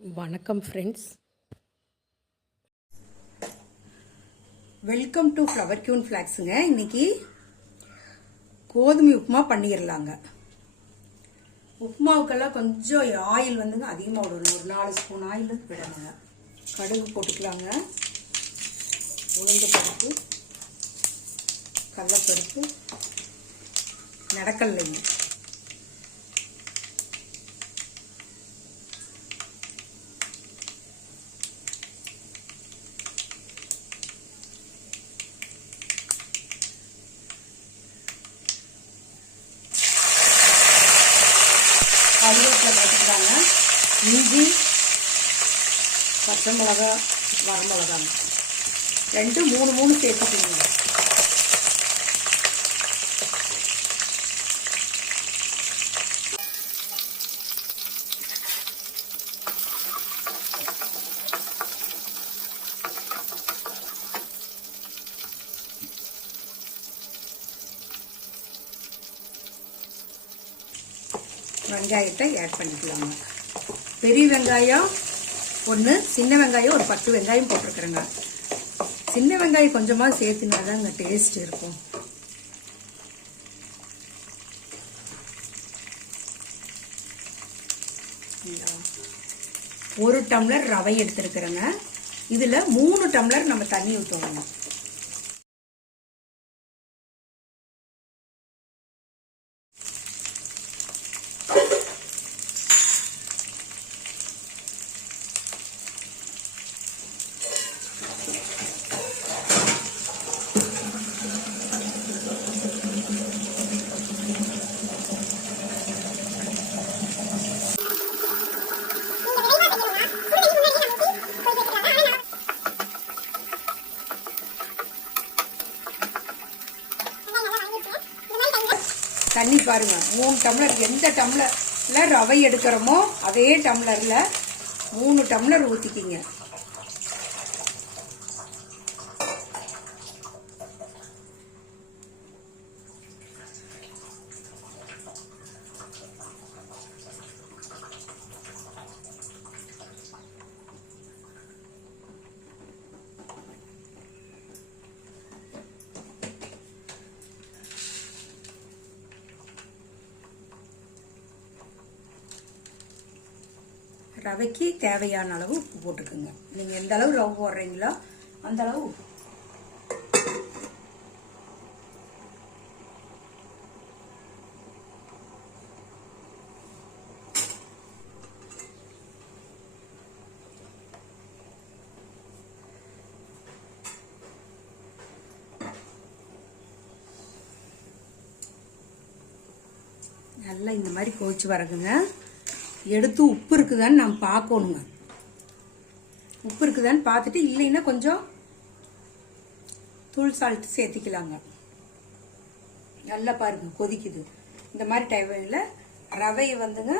வணக்கம் friends welcome to flower queen ஃப்ளாக்ஸுங்க இன்னைக்கு கோதுமை உப்புமா பண்ணிடலாங்க உப்புமாவுக்கெல்லாம் கொஞ்சம் ஆயில் வந்துங்க அதிகமாக விடணும். ஒரு நாலு ஸ்பூன் ஆயில் விடணுங்க. கடுகு போட்டுக்கலாங்க. உளுந்து பருப்பு கடலப்பருப்பு நடக்கல்லைங்க. கருவேப்பிலை இஞ்சி பச்சை மிளகா வரமிளகா ரெண்டு மூணு மூணு சேர்த்துக்கோங்க. வெங்காயத்தை ஆட் பண்ணிக்கலாங்க. பெரிய வெங்காயம் ஒன்று சின்ன வெங்காயம் ஒரு பத்து வெங்காயம் போட்டிருக்கிறேங்க. சின்ன வெங்காயம் கொஞ்சமாக சேர்த்துனா தாங்க டேஸ்ட் இருக்கும். ஒரு டம்ளர் ரவை எடுத்துருக்குறேங்க. இதில் மூணு டம்ளர் நம்ம தண்ணி ஊற்றுவோங்க தண்ணி பாருங்கள் மூணு டம்ளர் எந்த டம்ளரில் ரவை எடுக்கிறோமோ அதே டம்ளரில் மூணு டம்ளர் ஊற்றிக்கிங்க ரவைக்கு தேவையான அளவு உப்பு போட்டுக்குங்க. நீங்க எந்த அளவு ரவை போடுறீங்களோ அந்த அளவு உப்பு. நல்லா இந்த மாதிரி கோச்சு வரக்குங்க எடுத்து உப்பு இருக்குதான்னு நாம் பார்க்கணுங்க. உப்பு இருக்குதான்னு பார்த்துட்டு இல்லைன்னா கொஞ்சம் தூள் சால்ட் சேர்த்திக்கலாங்க. நல்லா பாருங்க கொதிக்குது. இந்த மாதிரி டைமில் ரவையை வந்துங்க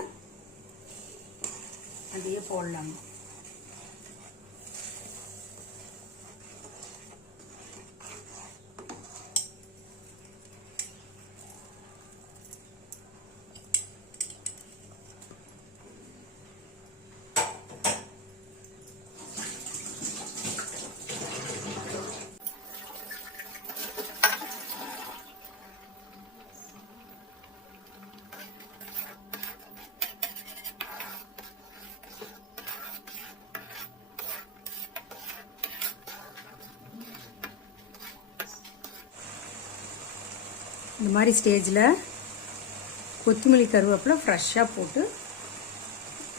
அதையே போடலாங்க. இந்த மாதிரி ஸ்டேஜில் கொத்தமல்லி கருவேப்பிலை ஃப்ரெஷ்ஷாக போட்டு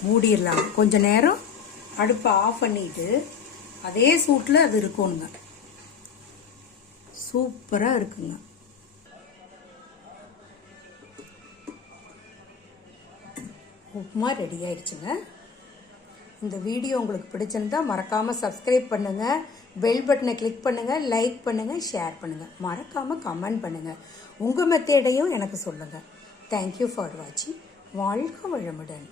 மூடிடலாம். கொஞ்சம் நேரம் அடுப்பை ஆஃப் பண்ணிட்டு அதே சூட்டில் அது இருக்கணுங்க. சூப்பராக இருக்குங்க. உப்புமா ரெடி ஆயிடுச்சுங்க. இந்த வீடியோ உங்களுக்கு பிடிச்சிருந்தா மறக்காமல் சப்ஸ்கிரைப் பண்ணுங்கள் பெல் பட்டனை கிளிக் பண்ணுங்கள் லைக் பண்ணுங்கள் ஷேர் பண்ணுங்கள் மறக்காமல் கமெண்ட் பண்ணுங்கள் உங்கள் மெத்தேடையும் எனக்கு சொல்லுங்கள் தேங்க்யூ ஃபார் வாட்சிங் வாழ்க வளமுடன்.